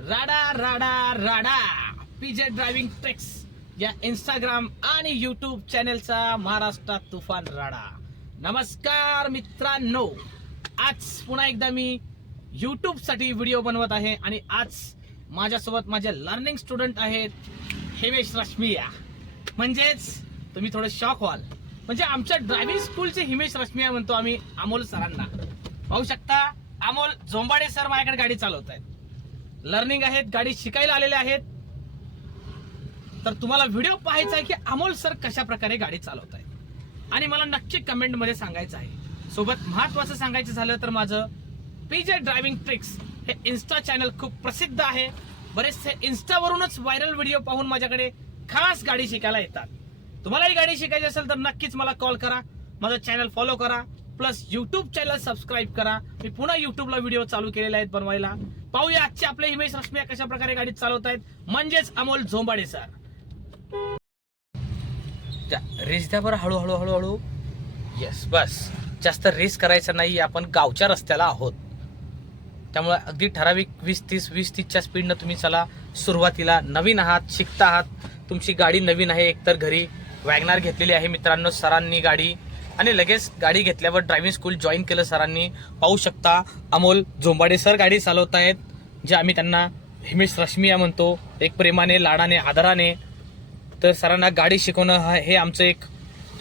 राडा राडा राडा. पीजे ड्रायव्हिंग ट्रिक्स या इंस्टाग्राम आणि युट्यूब चॅनेलचा महाराष्ट्रात तुफान राडा. नमस्कार मित्रांनो. आज पुन्हा एकदा मी युट्यूबसाठी व्हिडिओ बनवत आहे आणि आज माझ्यासोबत माझे लर्निंग स्टुडंट आहेत हिमेश रश्मिया. म्हणजेच तुम्ही थोडे शॉक व्हाल. म्हणजे आमच्या ड्रायव्हिंग स्कूलचे हिमेश रश्मिया म्हणतो आम्ही अमोल सरांना. पाहू शकता अमोल झोंबाडे सर माझ्याकडे गाडी चालवत आहेत लर्निंग आहेत गाडी शिकायला आलेले आहेत. तर तुम्हाला व्हिडिओ पाहायचा आहे की अमोल सर कशा प्रकारे गाडी चालवत आहेत आणि मला नक्की कमेंटमध्ये सांगायचं आहे. सोबत महत्वाचं सांगायचं झालं तर माझं पीजे ड्रायव्हिंग ट्रिक्स हे इन्स्टा चॅनल खूप प्रसिद्ध आहे. बरेचसे इन्स्टावरूनच व्हायरल व्हिडिओ पाहून माझ्याकडे खास गाडी शिकायला येतात. तुम्हालाही गाडी शिकायची असेल तर नक्कीच मला कॉल करा. माझं चॅनल फॉलो करा. प्लस युट्यूब चॅनल सबस्क्राईब करा. मी पुन्हा युट्यूबला व्हिडिओ चालू केलेले आहेत बनवायला. पाहूया आजचे आपले हिमेश रश्मिया कशा प्रकारे गाडी चालवत आहेत म्हणजेच अमोल झोंबाडे सर रेस द्या बरं हळूहळू हळूहळू. येस बस. जास्त रेस करायचा नाही आपण गावच्या रस्त्याला आहोत. त्यामुळे अगदी ठराविक वीस तीस वीस तीसच्या स्पीडनं तुम्ही चला. सुरुवातीला नवीन आहात शिकता आहात. तुमची गाडी नवीन आहे एकतर घरी वॅगनार घेतलेली आहे मित्रांनो सरांनी गाडी. आणि लगेच गाडी घेतल्यावर ड्रायव्हिंग स्कूल जॉईन केलं सरांनी. पाहू शकता अमोल झोंबाडे सर गाडी चालवत आहेत जे आम्ही त्यांना हिमेश रश्मिया म्हणतो एक प्रेमाने लाडाने आदराने. तर सरांना गाडी शिकवणं हा हे आमचं एक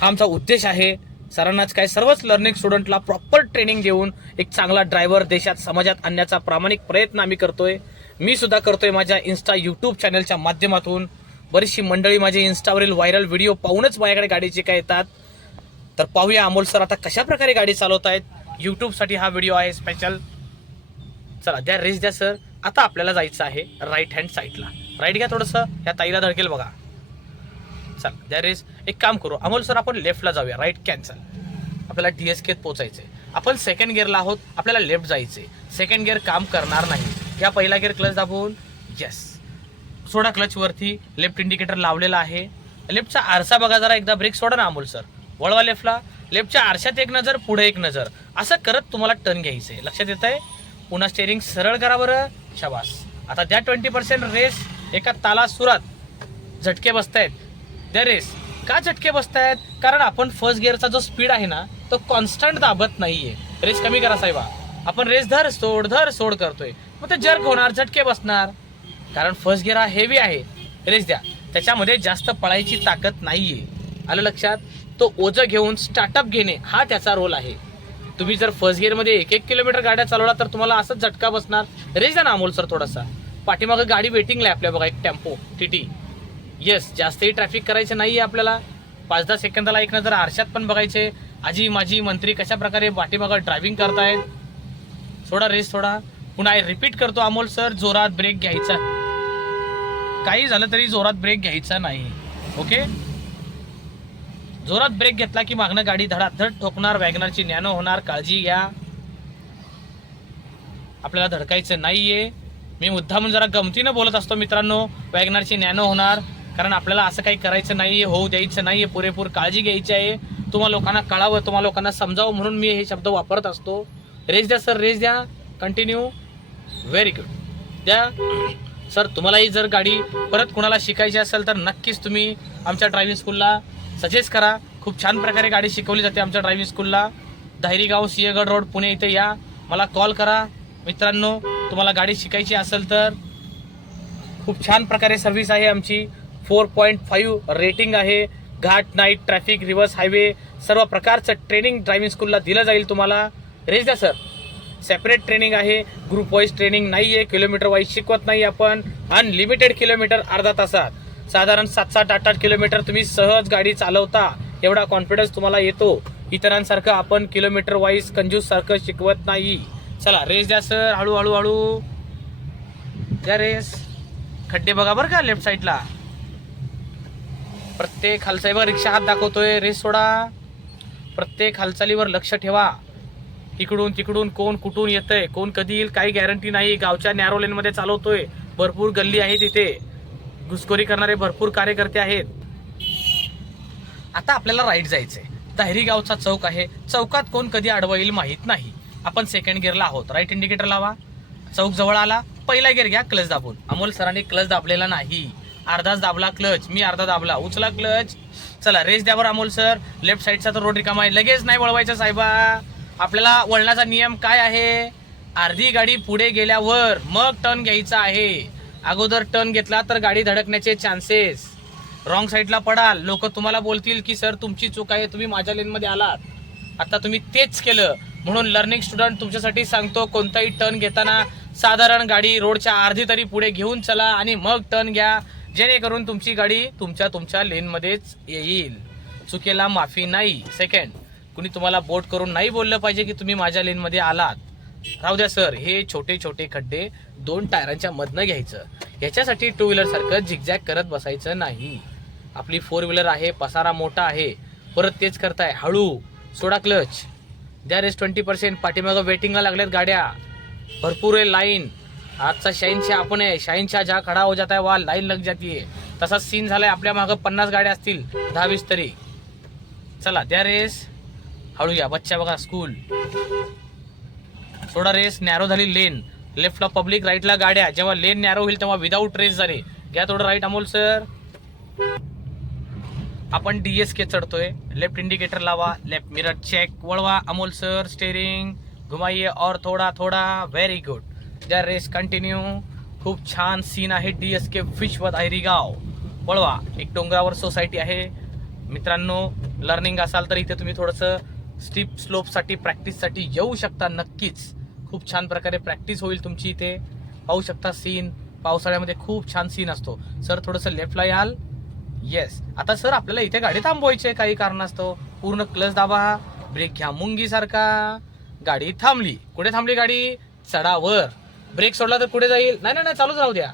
हा आमचा उद्देश आहे. सरांनाच काय सर्वच लर्निंग स्टुडंटला प्रॉपर ट्रेनिंग देऊन एक चांगला ड्रायव्हर देशात समाजात आणण्याचा प्रामाणिक प्रयत्न आम्ही करतोय. मी सुद्धा करतोय माझ्या इन्स्टा यूट्यूब चॅनलच्या माध्यमातून. बरीचशी मंडळी माझे इन्स्टावरील व्हायरल व्हिडिओ पाहूनच माझ्याकडे गाडीचे काय येतात. तर पाहूया अमोल सर आता कशा प्रकारे गाडी चालवत आहेत? युट्यूबसाठी हा व्हिडिओ आहे स्पेशल चला द्या रेस द्या सर आता आपल्याला जायचं आहे राईट हँड साईडला राईट घ्या थोडंसं. ह्या ताईला धडकेल बघा. चल द्या रेस एक काम करू. अमोल सर आपण लेफ्टला जाऊया. राईट कॅन्सल आपल्याला डी एस केत पोचायचंय. आपण सेकंड गिअरला आहोत. आपल्याला लेफ्ट जायचे सेकंड गिअर काम करणार नाही. या पहिला गिअर क्लच दाबून. येस सोडा क्लचवरती लेफ्ट इंडिकेटर लावलेला आहे. लेफ्टचा आरसा बघा जरा एकदा. ब्रेक सोडा ना अमोल सर. वळवा लेफ्टला. लेफ्टच्या आरशात एक नजर पुढे एक नजर. असं करत तुम्हाला टर्न घ्यायचं. आहे लक्षात येत आहे पुन्हा स्टेरिंग सरळ करा बरं. शाबास. आता द्या ट्वेंटी पर्सेंट रेस एका ताला सुरात झटके बसतायत. द्या रेस का झटके बसतायत? कारण आपण फर्स्ट गिअरचा जो स्पीड आहे ना तो कॉन्स्टंट दाबत नाहीये. रेस कमी करा साहेबा. आपण रेस धर सोड धर सोड करतोय. मग ते जर्क होणार झटके बसणार. कारण फर्स्ट गिअर हा हेवी आहे. रेस द्या. त्याच्यामध्ये जास्त पळायची ताकद नाहीये. आलं लक्षात? तो ओझं घेऊन स्टार्टअप घेणे हा त्याचा रोल आहे. तुम्ही जर फर्स्ट गिअरमध्ये एक एक किलोमीटर गाड्या चालवला तर तुम्हाला असंच झटका बसणार. रेज द्या ना अमोल सर थोडासा. पाठीमागं गाडी वेटिंगला आहे आपल्या बघा एक टेम्पो टी येस जास्तही ट्रॅफिक करायचं नाही आहे आपल्याला. पाच दहा सेकंदाला एक नजर आरशात पण बघायचे. आजी माझी मंत्री कशा प्रकारे पाठीमागं ड्रायव्हिंग करतायत? थोडा रेस थोडा. पुन्हा रिपीट करतो अमोल सर जोरात ब्रेक घ्यायचा. काही झालं तरी जोरात ब्रेक घ्यायचा नाही. ओके जोरात ब्रेक घेतला की मागणं गाडी धडाधड ठोकणार वॅगनरची नॅनो होणार काळजी घ्या. आपल्याला धडकायचं नाहीये. मी मुद्दामून जरा गमतीनं बोलत असतो मित्रांनो वॅगनरची नॅनो होणार कारण आपल्याला असं काही करायचं नाहीये होऊ द्यायचं नाहीये पुरेपूर काळजी घ्यायची आहे. तुम्हा लोकांना कळावं तुम्हा लोकांना समजावं म्हणून मी हे शब्द वापरत असतो. रेस द्या सर रेस द्या. कंटिन्यू व्हेरी गुड द्या. सर तुम्हालाही जर गाडी परत कुणाला शिकायची असेल तर नक्कीच तुम्ही आमच्या ड्रायव्हिंग स्कूलला सजेस्ट करा. खूप छान प्रकारे गाडी शिकवली जाते आमच्या ड्रायव्हिंग स्कूलला धायरीगाव सिंहगड रोड पुणे इथे या. मला कॉल करा. मित्रांनो तुम्हाला गाडी शिकायची असेल तर. खूप छान प्रकारे सर्व्हिस आहे आमची. फोर पॉईंट फाईव्ह रेटिंग आहे. घाट नाईट ट्रॅफिक रिव्हर्स हायवे सर्व प्रकारचं ट्रेनिंग ड्रायव्हिंग स्कूलला दिलं जाईल तुम्हाला. रेस द्या सर सेपरेट ट्रेनिंग आहे. ग्रुप वाईज ट्रेनिंग नाही आहे किलोमीटर वाईज शिकवत नाही आपण. अनलिमिटेड किलोमीटर अर्धा तासात. साधारण सात सात आठ आठ किलोमीटर तुम्ही सहज गाडी चालवता एवढा कॉन्फिडन्स तुम्हाला येतो. इतरांसारखं आपण किलोमीटर वाईज कंजूस सारखं शिकवत नाही. चला रेस द्या सर हळू हळू. हळू द्या रेस खड्डे बघा बरं का लेफ्ट साईडला प्रत्येक हालचालीवर रिक्षा हात दाखवतोय. रेस सोडा. प्रत्येक हालचालीवर लक्ष ठेवा. इकडून तिकडून कोण कुठून येतंय कोण कधी येईल काही गॅरंटी नाही. गावच्या नॅरो लेनमध्ये चालवतोय. भरपूर गल्ली आहे तिथे घुसखोरी करणारे भरपूर कार्यकर्ते आहेत. आता आपल्याला राईट जायचंय. ताहिरी गावचा चौक आहे. चौकात कोण कधी अडवा येईल माहीत नाही. आपण सेकंड गिअरला आहोत. राईट इंडिकेटर लावा. चौक जवळ आला. पहिला गिअर घ्या. क्लच दाबून. अमोल सरांनी क्लच दाबलेला नाही. अर्धाच दाबला क्लच मी अर्धा दाबला. उचला क्लच चला रेस द्या बरं अमोल सर लेफ्ट साईडचा तर रोड रिकामा आहे. लगेच नाही वळवायचं साहेबा. आपल्याला वळणाचा नियम काय आहे? अर्धी गाडी पुढे गेल्यावर मग टर्न घ्यायचा आहे. अगोदर टर्न घेतला तर गाडी धडकण्याचे चान्सेस रॉंग साईडला पडाल. लोक तुम्हाला बोलतील की सर तुमची चूक आहे. तुम्ही माझ्या लेनमध्ये आलात. आता तुम्ही तेच केलं. म्हणून लर्निंग स्टुडंट तुमच्यासाठी सांगतो कोणताही टर्न घेताना साधारण गाडी रोडच्या अर्धी तरी पुढे घेऊन चला आणि मग टर्न घ्या. जेणेकरून तुमची गाडी तुमच्या तुमच्या लेनमध्येच येईल. चुकीला माफी नाही. सेकंड कुणी तुम्हाला बोट करून नाही बोललं पाहिजे की तुम्ही माझ्या लेनमध्ये आलात. राहू द्या सर. हे छोटे छोटे खड्डे दोन टायरांच्या मधनं घ्यायचं. याच्यासाठी टू व्हीलर सारखं झिगझॅग करत बसायचं नाही. आपली फोर व्हीलर आहे पसारा मोठा आहे. परत तेच करताय. हळू. सोडा क्लच. द्या रेस ट्वेंटी पर्सेंट पाठीमागं वेटिंगला लागल्यात गाड्या. भरपूर आहे लाईन आजचा शाईनशा आपण आहे. शाईनशा ज्या खडा हो जात आहे वा लाईन लग जाती तसाच सीन झालाय. आपल्या मागं पन्नास गाड्या असतील. दहा वीस तरी. चला द्या रेस. हळू या बच्चा बघा स्कूल थोडा रेस नॅरो झाली लेन लेफ्टला पब्लिक राईटला गाड्या. जेव्हा लेन नॅरो होईल तेव्हा विदाऊट रेस झाले. घ्या थोडं राईट अमोल सर आपण डीएसके चढतोय. लेफ्ट इंडिकेटर लावा. लेफ्ट मिरर चेक वळवा अमोल सर स्टेरिंग घुमाइये और थोडा थोडा. व्हेरी गुड द्या रेस कंटिन्यू खूप छान सीन आहे डीएसके विश्व गाव वळवा. एक डोंगरावर सोसायटी आहे. मित्रांनो लर्निंग असाल तर इथे तुम्ही थोडंसं स्टीप स्लोपसाठी प्रॅक्टिससाठी येऊ शकता नक्कीच. खूप छान प्रकारे प्रॅक्टिस होईल तुमची इथे. पाहू शकता सीन पावसाळ्यामध्ये खूप छान सीन असतो. सर थोडंसं लेफ्टला याल. येस आता सर आपल्याला इथे गाडी थांबवायची आहे. काही कारणास्तव. पूर्ण क्लच दाबा. ब्रेक घ्या मुंगी सारखा गाडी थांबली. कुठे थांबली गाडी? चढावर. ब्रेक सोडला तर कुठे जाईल? नाही नाही नाही चालूच राहू द्या.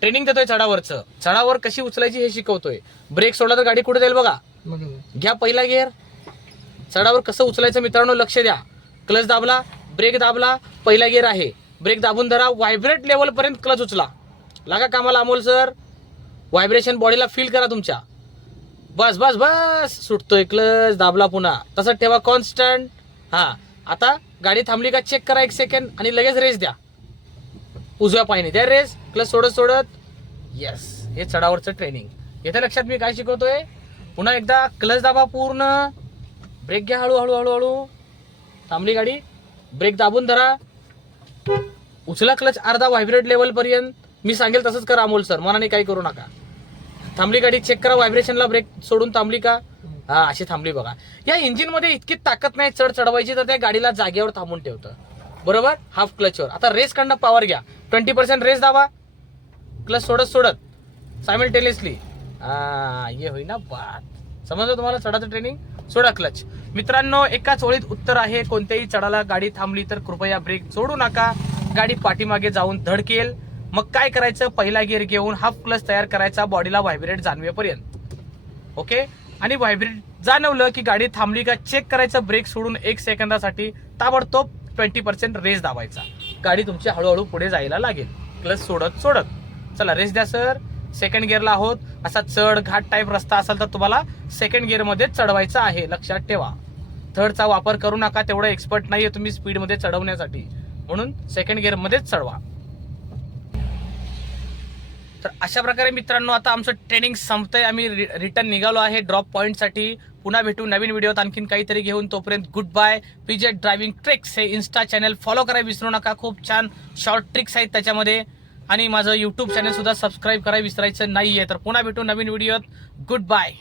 ट्रेनिंग देतोय चढावरचं. चढावर कशी उचलायची हे शिकवतोय. ब्रेक सोडला तर गाडी कुठे जाईल बघा. घ्या पहिला गिअर चढावर कसं उचलायचं मित्रांनो लक्ष द्या. क्लच दाबला. ब्रेक दाबला पहिला गिअर आहे. ब्रेक दाबून धरा व्हायब्रेट लेवलपर्यंत क्लच उचला. लागा कामाला अमोल सर व्हायब्रेशन बॉडीला फील करा तुमच्या. बस बस बस. सुटतोय क्लच दाबला पुन्हा. तसंच ठेवा कॉन्स्टंट हां. आता गाडी थांबली का चेक करा एक सेकंड आणि लगेच रेस द्या. उजव्या पायने. द्या रेस क्लच सोडत सोडत. येस हे चढावरचं ट्रेनिंग येथे लक्षात मी काय शिकवतोय? पुन्हा एकदा क्लच दाबा पूर्ण. ब्रेक घ्या हळू हळू हळू हळू थांबली गाडी. ब्रेक दाबून धरा. उचला क्लच अर्धा व्हायब्रेट लेवल पर्यंत. मी सांगेल तसंच करा अमोल सर मनाने काही करू नका. थांबली गाडी चेक करा व्हायब्रेशनला ब्रेक सोडून थांबली का? हा अशी थांबली बघा. या इंजिनमध्ये इतकी ताकद नाही चढ चढवायची तर त्या गाडीला जागेवर थांबून ठेवतं. बरोबर? हाफ क्लचवर आता रेस कडनं पॉवर घ्या. ट्वेंटी पर्सेंट रेस दाबा. क्लच सोडत सोडत. सायमल्टेनियसली हा ये होईना बात. समजलं तुम्हाला चढाचं ट्रेनिंग सोडा क्लच मित्रांनो एकाच ओळीत उत्तर आहे. कोणत्याही चढाला गाडी थांबली तर कृपया ब्रेक सोडू नका. गाडी पाठीमागे जाऊन धडकेल. मग काय करायचं? पहिला गिअर घेऊन हाफ क्लच तयार करायचा. बॉडीला व्हायब्रेट जाणवेपर्यंत. ओके आणि व्हायब्रेट जाणवलं की गाडी थांबली का चेक करायचं. ब्रेक सोडून एक सेकंदासाठी ताबडतोब ट्वेंटी पर्सेंट रेस दाबायचा. गाडी तुमची हळूहळू पुढे जायला लागेल. क्लच सोडत सोडत. चला रेस द्या सर सेकंड गिअरला आहोत. असा चढ घाट टाईप रस्ता असेल तर तुम्हाला सेकंड गिअरमध्ये चढवायचा आहे. लक्षात ठेवा. थर्डचा वापर करू नका तेवढं एक्सपर्ट नाही आहे तुम्ही स्पीडमध्ये चढवण्यासाठी. म्हणून सेकंड गिअरमध्येच चढवा. तर अशा प्रकारे मित्रांनो आता आमचं ट्रेनिंग संपतंय. आम्ही रिटर्न निघालो आहे. ड्रॉप पॉईंटसाठी पुन्हा भेटू नवीन व्हिडिओत आणखीन काहीतरी घेऊन तोपर्यंत good bye P J driving tricks हे इन्स्टा चॅनल फॉलो करायला विसरू नका. खूप छान शॉर्ट ट्रिक्स आहेत त्याच्यामध्ये. आणि माझं यूट्यूब चॅनल सुद्धा सबस्क्राईब करायला विसरायचं नाहीये. तर पुन्हा भेटू नवीन व्हिडिओत गुड बाय